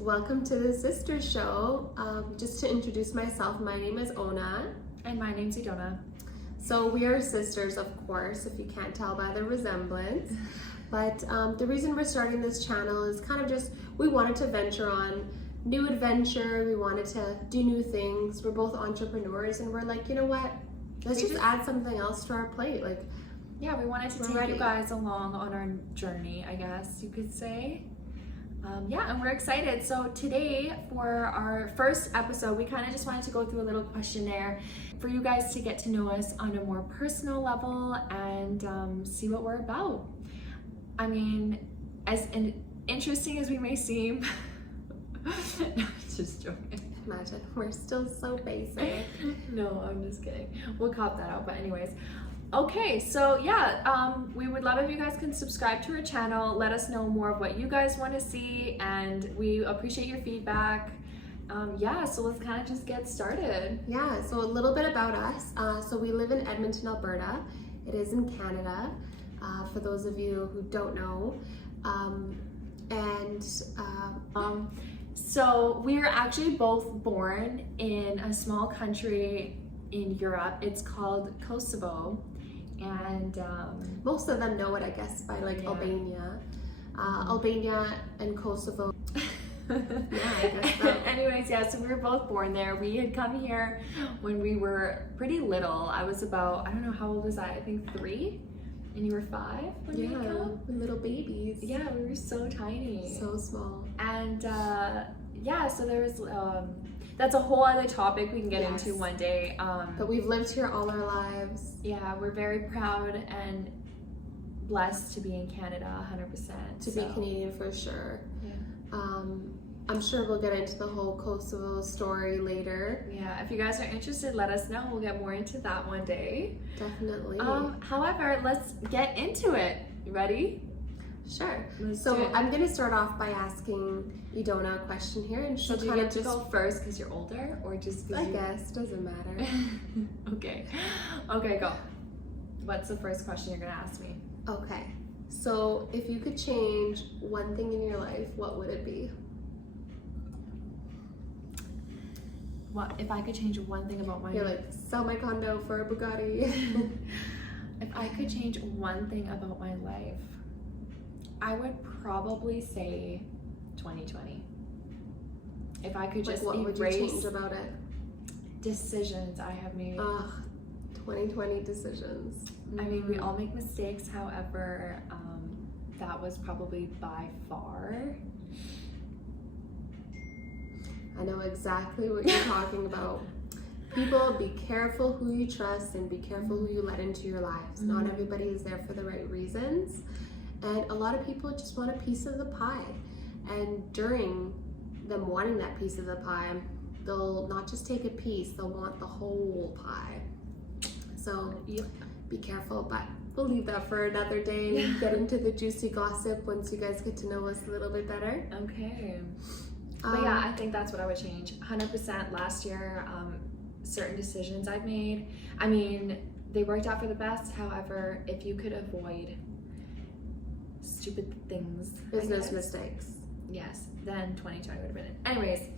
Welcome to the Sister Show. Just to introduce myself, my name is Ona. And my name's Edona. So we are sisters, of course, if you can't tell by the resemblance. But the reason we're starting this channel is kind of just, we wanted to venture on new adventure. We wanted to do new things. We're both entrepreneurs and we're like, you know what? Let's just add something else to our plate. Yeah, we wanted to take you guys along on our journey, I guess you could say. And we're excited. So today, for our first episode, we kind of just wanted to go through a little questionnaire for you guys to get to know us on a more personal level and see what we're about. I mean, as interesting as we may seem, no, just joking. Imagine, we're still so basic. No, I'm just kidding. We'll cop that out, but anyways. Okay, so we would love if you guys can subscribe to our channel, let us know more of what you guys want to see, and we appreciate your feedback. So let's kind of just get started. Yeah, so a little bit about us. So we live in Edmonton, Alberta. It is in Canada, for those of you who don't know. So we are actually both born in a small country in Europe. It's called Kosovo. And most of them know it, I guess, by Albania. Albania and Kosovo. I guess so. Anyways, so we were both born there. We had come here when we were pretty little. I was about, I don't know, how old was I? I think 3, and you were 5 when we had come? We're little babies. Yeah, we were so tiny. So small. And so there was, that's a whole other topic we can get into one day. But we've lived here all our lives. Yeah, we're very proud and blessed to be in Canada 100%. To be Canadian for sure. Yeah. I'm sure we'll get into the whole Kosovo story later. Yeah, if you guys are interested, let us know. We'll get more into that one day. Definitely. However, let's get into it. You ready? Sure. So I'm going to start off by asking Edona a question here, and she'll kind of just go first because you're older, or just I guess doesn't matter. Okay, go. What's the first question you're going to ask me? Okay. So if you could change one thing in your life, what would it be? What if I could change one thing about my life? You're like, sell my condo for a Bugatti. If I could change one thing about my life, I would probably say 2020. If I could just what erase would you change about it? Decisions I have made. 2020 decisions. I mean, we all make mistakes. However, that was probably by far. I know exactly what you're talking about. People, be careful who you trust and be careful who you let into your lives. Not everybody is there for the right reasons. And a lot of people just want a piece of the pie. And during them wanting that piece of the pie, they'll not just take a piece, they'll want the whole pie. So be careful, but we'll leave that for another day and get into the juicy gossip once you guys get to know us a little bit better. Okay. But I think that's what I would change. 100% last year, certain decisions I've made. I mean, they worked out for the best. However, if you could avoid stupid things, business mistakes, yes, then 2020 would have been it. Anyways,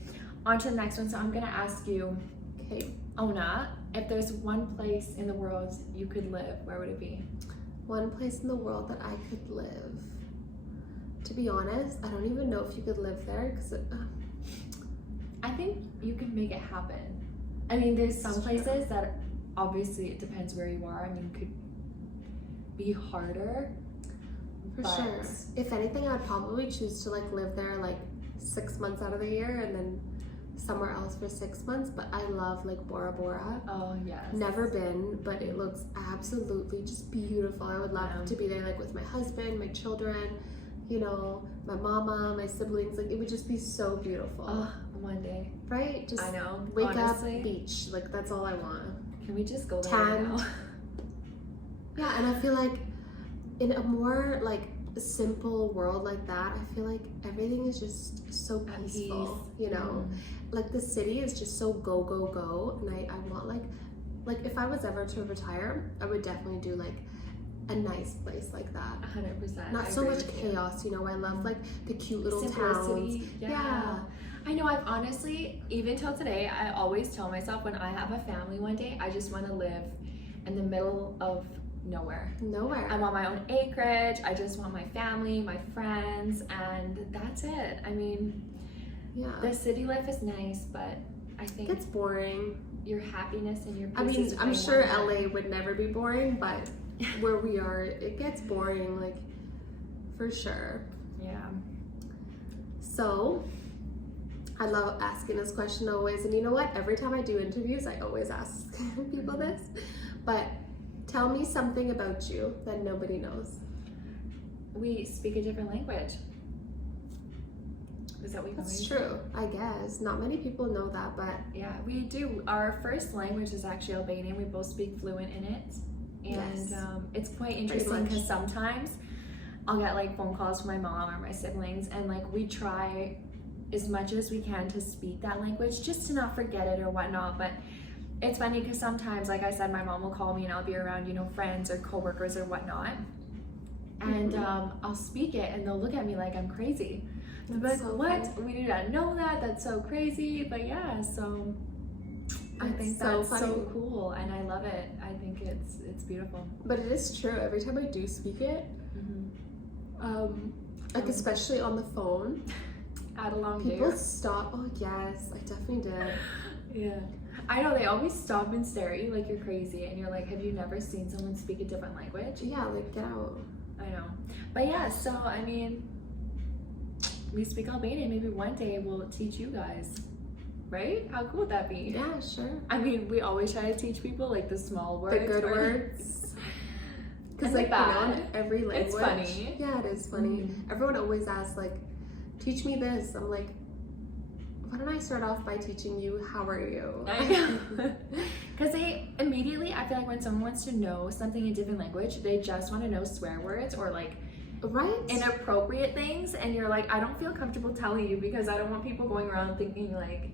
on to the next one. So I'm gonna ask you, okay, Ona, if there's one place in the world you could live, where would it be? One place in the world that I could live. To be honest, I don't even know if you could live there because I think you could make it happen. I mean, there's some places that obviously it depends where you are. I mean, could be harder. For sure. If anything, I'd probably choose to live there 6 months out of the year and then somewhere else for 6 months. But I love Bora Bora. Oh yes. Never been, but it looks absolutely just beautiful. I would love to be there with my husband, my children, my mama, my siblings. It would just be so beautiful. One day. Right? Just I know. Wake Honestly, up, beach. That's all I want. Can we just go there Tan. now? Yeah, and I feel in a more simple world like that, I feel everything is just so peaceful. The city is just so go go go, and I want if I was ever to retire, I would definitely do a nice place like that. 100%. Not so much chaos, you know. I love like the cute little towns. Yeah. I know, I've honestly, even till today, I always tell myself when I have a family one day, I just want to live in the middle of nowhere. Nowhere. I want my own acreage. I just want my family, my friends, and that's it. I mean, yeah, the city life is nice, but I think it's boring. Your happiness and your peace. I mean, is I'm sure LA would never be boring, but where we are, it gets boring, like, for sure. Yeah. So, I love asking this question always, and you know what? Every time I do interviews, I always ask people this. But tell me something about you that nobody knows. We speak a different language. Is that what you call it? That's true, I guess. Not many people know that, but yeah, we do. Our first language is actually Albanian. We both speak fluent in it, and yes. It's quite interesting because sometimes I'll get like phone calls from my mom or my siblings, and like we try as much as we can to speak that language just to not forget it or whatnot. But it's funny because sometimes, like I said, my mom will call me and I'll be around, you know, friends or coworkers or whatnot, and I'll speak it and they'll look at me like I'm crazy. They'll be like, so what? funny. We did not know that. That's so crazy. But yeah, so I think that's so cool, and I love it. I think it's beautiful. But it is true. Every time I do speak it, like especially on the phone, add along people stop. Oh yes, I definitely did. Yeah, I know, they always stop and stare at you like you're crazy, and you're like, have you never seen someone speak a different language? Yeah, like get out. I know. But yeah, so I mean, we speak Albanian. Maybe one day we'll teach you guys, right? How cool would that be? Yeah, sure. I mean, we always try to teach people like the small words, the good words. Because like, you know, in every language, it's funny. Yeah, it is funny. Everyone always asks like, teach me this. I'm like, why don't I start off by teaching you how are you? I know. Because they immediately, I feel like when someone wants to know something in a different language, they just want to know swear words or like inappropriate things, and you're like, I don't feel comfortable telling you because I don't want people going around thinking like,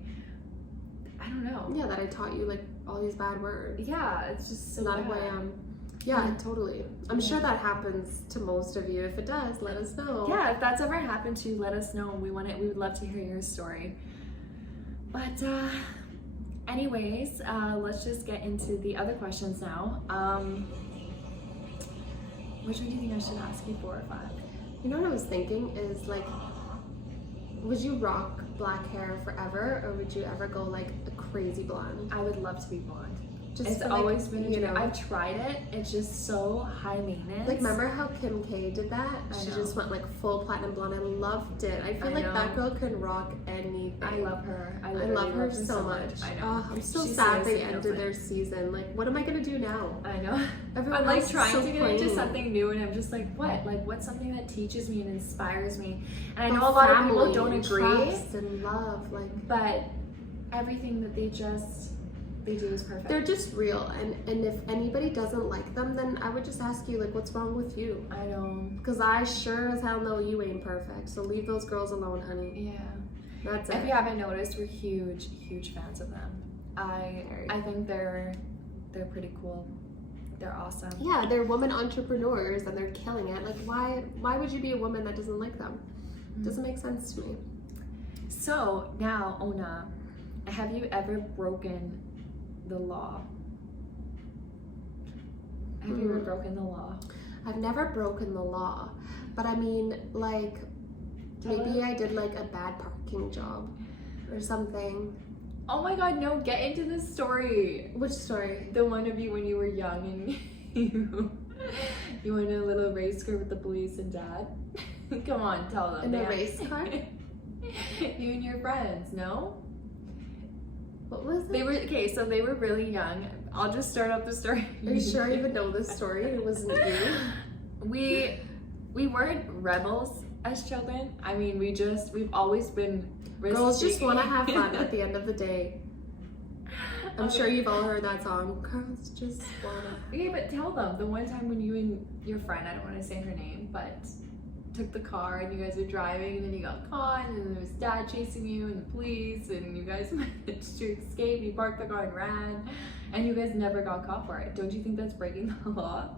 I don't know. Yeah, that I taught you like all these bad words. Yeah, it's just so not who I am. Yeah, totally. I'm sure that happens to most of you. If it does, let us know. Yeah, if that's ever happened to you, let us know. We would love to hear your story. But anyways, let's just get into the other questions now. Which one do you think I should ask you, 4 or 5? You know what I was thinking is like, would you rock black hair forever, or would you ever go like a crazy blonde? I would love to be blonde. Just it's for, always like, been a dream. I've tried it. It's just so high maintenance. Like, remember how Kim K did that? She just went like full platinum blonde. I loved it. I feel like that girl can rock anything. I love her. I love her so much. I know. Oh, I'm so sad they ended their season. Like, what am I gonna do now? I know. Everyone I'm like trying so to get into something new, and I'm just like, what? Like, what's something that teaches me and inspires me? And I know a lot of people don't agree. Trust and love, like, but everything that they do is perfect. They're just real, and if anybody doesn't like them, then I would just ask you, like, what's wrong with you? I know. Because I sure as hell know you ain't perfect, so leave those girls alone, honey. Yeah. That's it. If you haven't noticed, we're huge fans of them. I think they're pretty cool. They're awesome. Yeah, they're women entrepreneurs, and they're killing it. Like, why would you be a woman that doesn't like them? Doesn't make sense to me. So, now, Ona, have you ever broken the law? Have you ever broken the law? I've never broken the law, but I mean, like, maybe I did like a bad parking job or something. Oh my god, no, get into this story. Which story? The one of you when you were young and you went in a little race car with the police and dad. Come on, tell them. In a race car? You and your friends, no? What was it? So they were really young. I'll just start up the story. Are you sure you would know this story? It wasn't you? We weren't rebels as children. I mean, we've always been girls just want to have fun at the end of the day. I'm sure you've all heard that song. Girls just wanna. Okay, but tell them the one time when you and your friend, I don't want to say her name, but took the car and you guys were driving and then you got caught and then there was dad chasing you and the police and you guys managed to escape. You parked the car and ran and you guys never got caught for it. Don't you think that's breaking the law?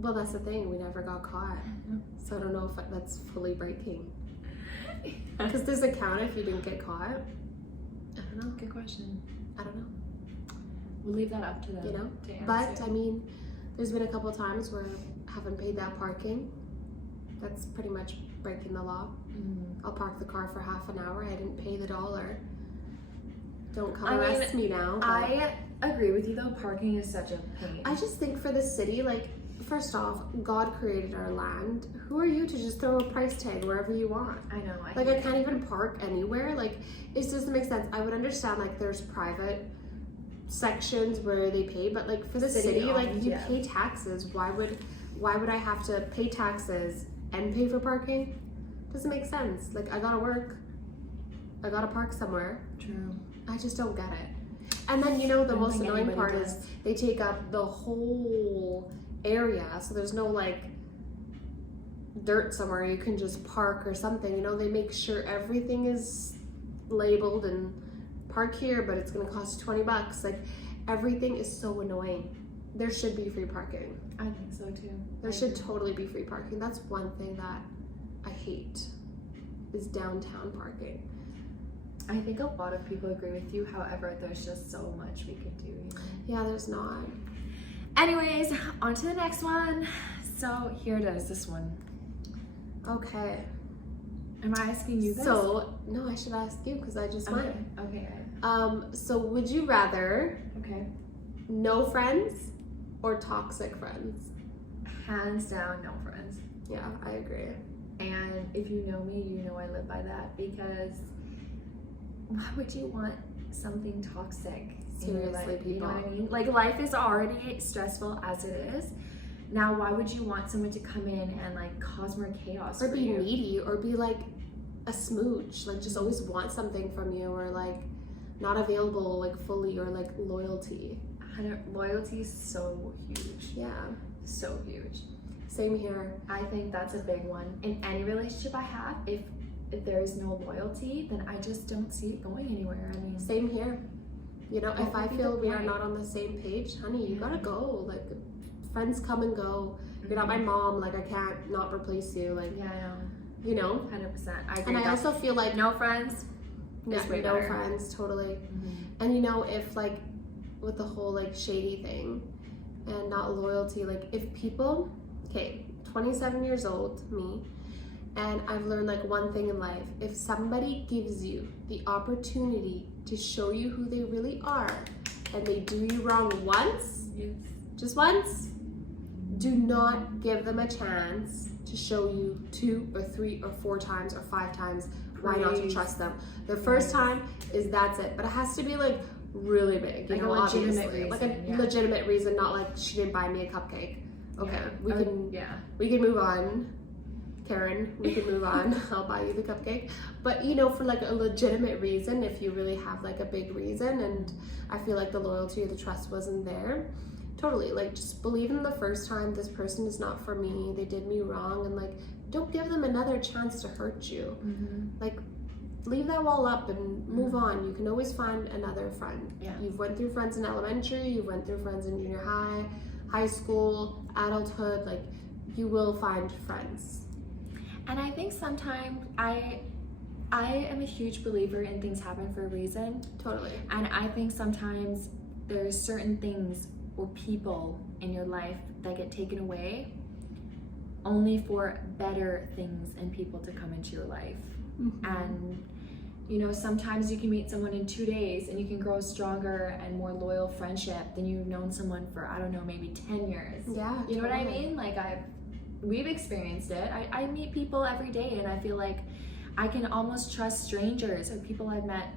Well, that's the thing. We never got caught. So I don't know if that's fully breaking. Because does it count if you didn't get caught? I don't know. Good question. I don't know. We'll leave that up to them. You know? To answer. But, I mean, there's been a couple times where I haven't paid that parking. That's pretty much breaking the law. I'll park the car for half an hour. I didn't pay the $1. Don't come arrest me now. But I agree with you though. Parking is such a pain. I just think for the city, like, first off, God created our land. Who are you to just throw a price tag wherever you want? I know. Like, I can't even park anywhere. Like, it just doesn't make sense. I would understand, like, there's private sections where they pay, but, like, for the city, like, you pay taxes. Why would I have to pay taxes and pay for parking? Doesn't make sense. Like, I gotta work. I gotta park somewhere. True. I just don't get it. And then, you know, the most annoying part is they take up the whole area, so there's no, like, dirt somewhere you can just park or something. You know, they make sure everything is labeled and park here, but it's gonna cost $20. Like, everything is so annoying. There should be free parking. I think so too. There should totally be free parking. That's one thing that I hate, is downtown parking. I think a lot of people agree with you. However, there's just so much we could do. You know? Yeah, there's not. Anyways, on to the next one. So here it is, this one. Okay. Am I asking you this? So, no, I should ask you because I just went. Okay. So would you rather Okay. no friends or toxic friends? Hands down, no friends. Yeah, I agree. And if you know me, you know I live by that, because why would you want something toxic in your life? Seriously, You know what I people. mean? Like, life is already stressful as it is. Now, why would you want someone to come in and like cause more chaos Or for be you? needy, or be like a smooch, like just always want something from you, or like not available like fully, or like loyalty. Loyalty is so huge. Yeah, So huge. same here. I think that's a big one. In any relationship I have, if there is no loyalty, then I just don't see it going anywhere. I mean, Same here. You know, That if I would be feel the we are point. not on the same page, honey, you gotta go. Like, friends come and go. You're not my mom. Like, I can't not replace you. Like, yeah, I know. you know. 100%. I agree. And I also feel like no friends. yeah, is way no better. friends, totally. And you know, if like with the whole like shady thing and not loyalty, like if people, okay, 27 years old, me, and I've learned like one thing in life: if somebody gives you the opportunity to show you who they really are, and they do you wrong once, Yes. just once, do not give them a chance to show you 2 or 3 or 4 times or 5 times why not to Please. trust them. The first time is that's it, but it has to be like really big, you Like know, a legitimate obviously. Like a reason, yeah. legitimate reason, not like she didn't buy me a cupcake. Okay, Yeah. we can move on. Karen, we can move on. I'll buy you the cupcake. But you know, for like a legitimate reason, if you really have like a big reason, and I feel like the loyalty or the trust wasn't there, totally, like just believe in the first time, this person is not for me, they did me wrong, and like don't give them another chance to hurt you. Like, leave that wall up and move on. You can always find another friend. Yeah. You've went through friends in elementary, you've went through friends in junior high, high school, adulthood, like you will find friends. And I think sometimes I am a huge believer in things happen for a reason. Totally. And I think sometimes there's certain things or people in your life that get taken away only for better things and people to come into your life. And you know, sometimes you can meet someone in 2 days and you can grow a stronger and more loyal friendship than you've known someone for, I don't know, maybe 10 years. Yeah. You know what I totally. mean? Like we've experienced it. I meet people every day and I feel like I can almost trust strangers or people I've met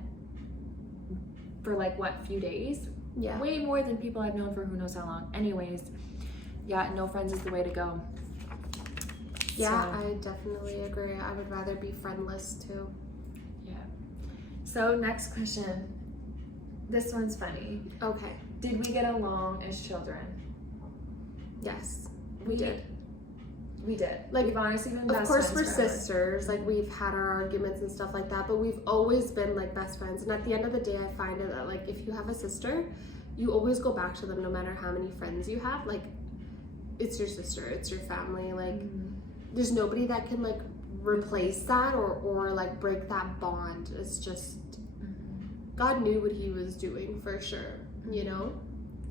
for like few days. Yeah. Way more than people I've known for who knows how long. Anyways, yeah, no friends is the way to go. Yeah, So, I definitely agree. I would rather be friendless too. yeah. So next question. This one's funny. Okay. Did we get along as children? Yes. We did. We did. Like, we've honestly been Of best course, friends we're forever. sisters. Like, we've had our arguments and stuff like that, but we've always been like best friends. And at the end of the day, I find it that like if you have a sister, you always go back to them no matter how many friends you have. Like, it's your sister, it's your family. Like, there's nobody that can like replace that or like break that bond. It's just God knew what he was doing for sure, you know?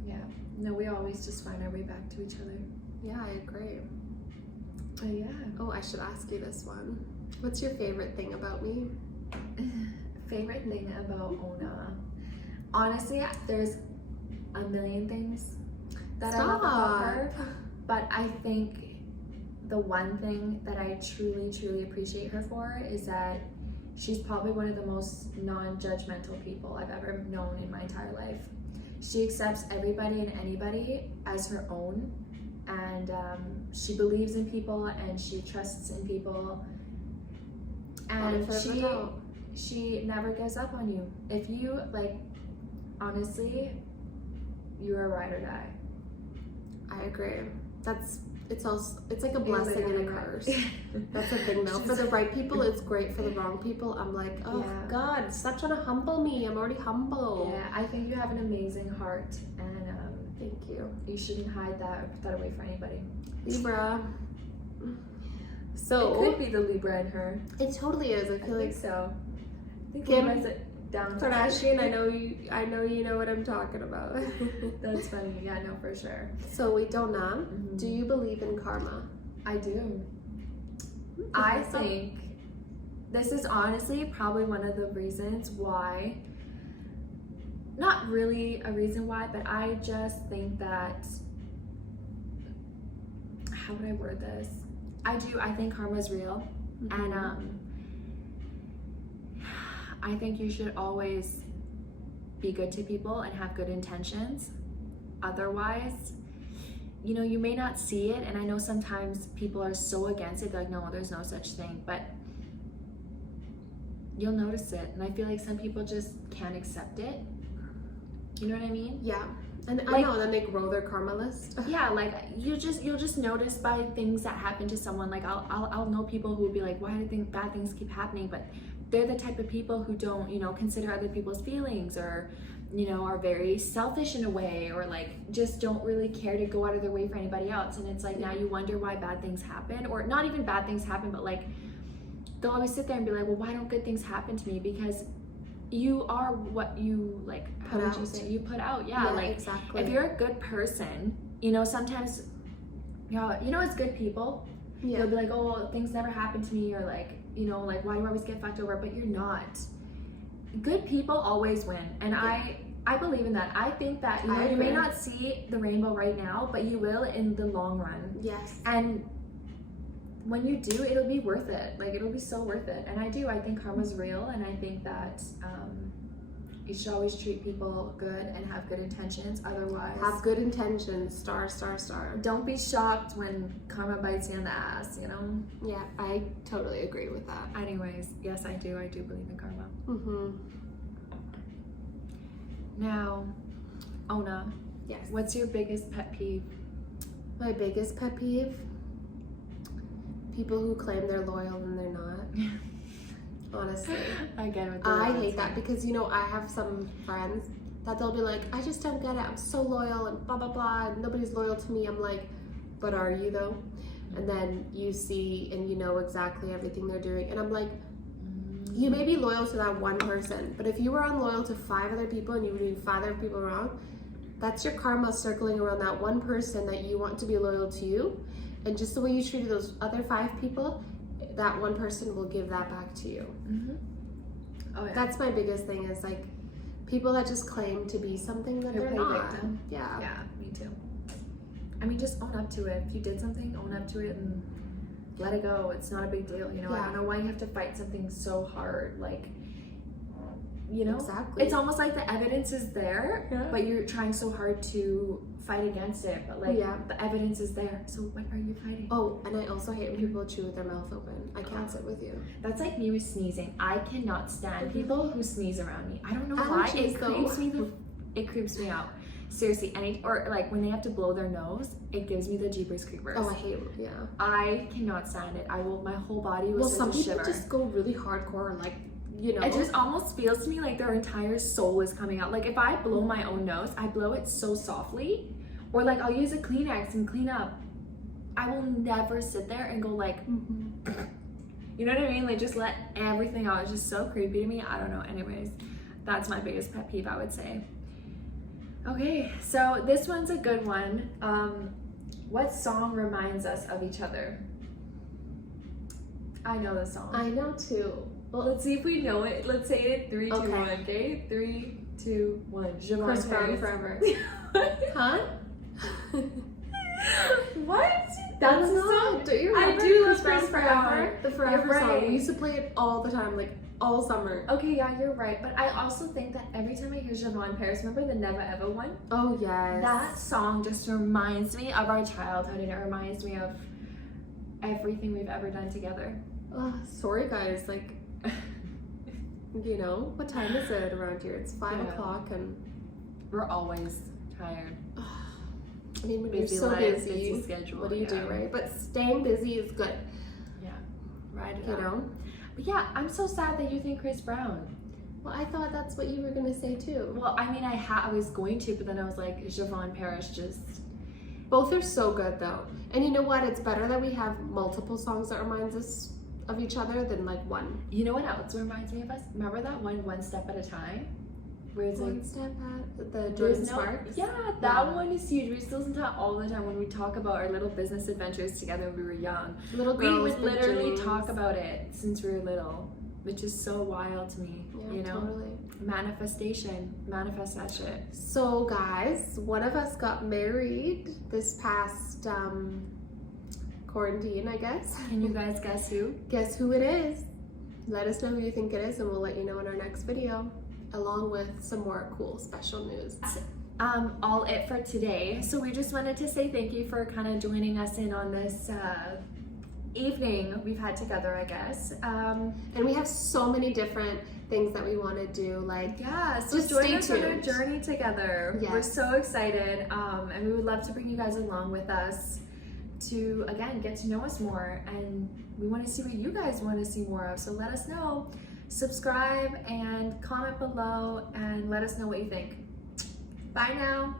Yeah. No, we always just find our way back to each other. Yeah, I agree. Yeah. Oh, I should ask you this one. What's your favorite thing about me? Favorite thing about Ona? Honestly, there's a million things that I love about her, but I think the one thing that I truly, truly appreciate her for is that she's probably one of the most non-judgmental people I've ever known in my entire life. She accepts everybody and anybody as her own, and she believes in people and she trusts in people, and she never gives up on you. If you like, honestly, you're a ride or die. I agree. It's like a blessing and a curse. That's the thing though. For the right people, it's great. For the wrong people, I'm like, oh God, stop trying to humble me. I'm already humble. Yeah, I think you have an amazing heart, and thank you. You shouldn't hide that or put that away for anybody. Libra. So it could be the Libra in her. It totally is. I feel like so. I think Kim Libra's down Kardashian. I know you know what I'm talking about. That's funny. Yeah, no, for sure. So wait, Donna, do you believe in karma? I do. I think this is honestly probably one of the reasons why, not really a reason why, but I just think that, how would I word this? I think karma is real, and I think you should always be good to people and have good intentions. Otherwise, you know, you may not see it, and I know sometimes people are so against it, they're like, no, there's no such thing, but you'll notice it, and I feel like some people just can't accept it. You know what I mean? Yeah. And like, I know, and then they grow their karma list. Yeah, like you'll just notice by things that happen to someone. Like I'll know people who will be like, why do bad things keep happening? But they're the type of people who don't, you know, consider other people's feelings, or, you know, are very selfish in a way, or like just don't really care to go out of their way for anybody else. And it's like, now you wonder why bad things happen, or not even bad things happen, but like they'll always sit there and be like, well, why don't good things happen to me? Because you are what you like, how would you say? You put out. Yeah, like exactly. If you're a good person, you know, sometimes, you know, as good people, you'll be like, oh, things never happen to me, or like, you know, like, why do I always get fucked over? But you're not. Good people always win, and I believe in that. I think that, you know, you may not see the rainbow right now, but you will in the long run. Yes. And when you do, it'll be worth it. Like, it'll be so worth it. And I think karma's real, and I think that you should always treat people good and have good intentions. Otherwise, have good intentions. Star. Don't be shocked when karma bites you in the ass, you know? Yeah, I totally agree with that. Anyways, yes, I do believe in karma. Now, Ona, yes, what's your biggest pet peeve? My biggest pet peeve? People who claim they're loyal and they're not. Honestly, I get it. I hate that, because, you know, I have some friends that they'll be like, I just don't get it, I'm so loyal and blah blah blah, and nobody's loyal to me. I'm like, but are you though? And then you see and you know exactly everything they're doing, and I'm like, you may be loyal to that one person, but if you were unloyal to 5 other people and you were doing 5 other people wrong, that's your karma circling around that one person that you want to be loyal to you. And just the way you treated those other 5 people, that one person will give that back to you. Oh, yeah. That's my biggest thing, is like people that just claim to be something that they're not. Victim. Yeah, me too. I mean, just own up to it. If you did something, own up to it and let it go. It's not a big deal, you know? I don't know why you have to fight something so hard. Like, you know? Exactly. It's almost like the evidence is there, but you're trying so hard to fight against it. But like, the evidence is there. So what are you fighting? Oh, and I also hate when people chew with their mouth open. I can't sit with you. That's like me with sneezing. I cannot stand people who sneeze around me. I don't know why. It creeps me out. Seriously, or like when they have to blow their nose, it gives me the Jeepers Creepers. Oh, I hate it. I cannot stand it. My whole body will some people shiver. just go really hardcore, like, you know. It just almost feels to me like their entire soul is coming out. Like if I blow my own nose, I blow it so softly, or like I'll use a Kleenex and clean up I will never sit there and go like, you know what I mean? Like just let everything out. It's just so creepy to me. I don't know. Anyways, that's my biggest pet peeve, I would say. Okay, so this one's a good one. What song reminds us of each other? I know the song. I know too. Well, let's see if we know it. Let's say it 3, 2, Okay. 1. Okay, 3, 2, 1. Chris Brown forever. Huh? What? That's the song. not. Do you I remember do Chris love Brown Chris forever? Brown. The Forever You're song. right. We used to play it all the time, like all summer. Okay, yeah, you're right. But I also think that every time I hear Siobhan Paris, remember the Never Ever one? Oh yes. That song just reminds me of our childhood, and it reminds me of everything we've ever done together. Sorry guys, like, you know, what time is it around here? It's 5 Yeah. o'clock and We're always tired. I mean, when Busy you're so life, busy, busy schedule, what do you do, yeah. right? But staying busy is good, Yeah, ride it you out. know? But yeah, I'm so sad that you think Chris Brown. Well, I thought that's what you were gonna say too. Well, I mean, I was going to, but then I was like, Siobhan Paris just. Both are so good though. And you know what? It's better that we have multiple songs that reminds us of each other than like one. You know what else reminds me of us? Remember that one Step at a Time? Where it's like, One step at the there's Jordan no, Sparks. yeah, that Yeah. one is huge. We still listen to that all the time when we talk about our little business adventures together when we were young. Little We girls, would big literally dreams. talk about it since we were little, which is so wild to me. Yeah, you know, totally. manifestation, manifest that shit. So guys, one of us got married this past quarantine, I guess. Can you guys guess who? Guess who it is? Let us know who you think it is and we'll let you know in our next video, along with some more cool special news. All it for today. So we just wanted to say thank you for kind of joining us in on this evening we've had together, I guess. And we have so many different things that we want to do, like Yeah, so just join stay us on our tuned. journey together. Yes. We're so excited, and we would love to bring you guys along with us to, again, get to know us more, and we want to see what you guys want to see more of, so let us know. Subscribe and comment below and let us know what you think. Bye now.